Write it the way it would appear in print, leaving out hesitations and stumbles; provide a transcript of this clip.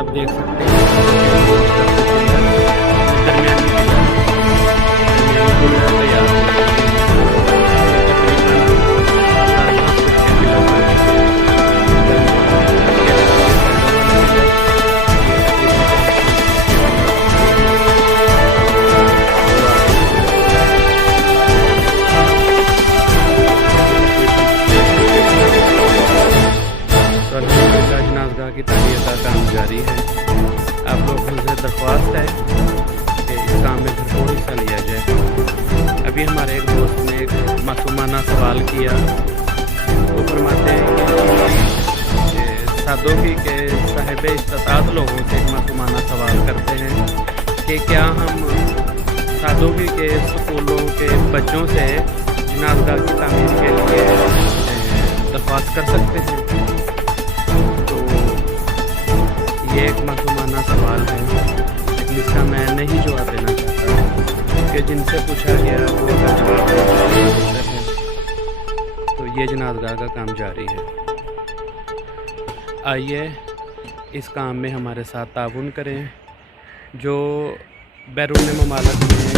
आप देख सकते हैं दरमियानी पिलर तैयार हो गए हैं। जनाज़गाह की तामीर का काम जारी है। आप लोगों से दरख्वास्त है कि इस काम में भरपूर हिस्सा लिया जाए। अभी हमारे एक दोस्त ने एक मासूमाना सवाल किया। वो फरमाते हैं कि सादोगी के साहिब इस्तात लोगों से एक मासूमाना सवाल करते हैं कि क्या हम सादोगी के स्कूलों के बच्चों से जनाज़गाह की तामीर के लिए दरख्वास्त कर सकते हैं। ये एक मासूमाना सवाल है, लेकिन इसका मैं नहीं जवाब देना चाहता कि जिनसे पूछा गया वो जवाब देते हैं। तो ये जनाज़गाह का काम जारी है। आइए इस काम में हमारे साथ ताउन करें। जो बैरून ममालिक में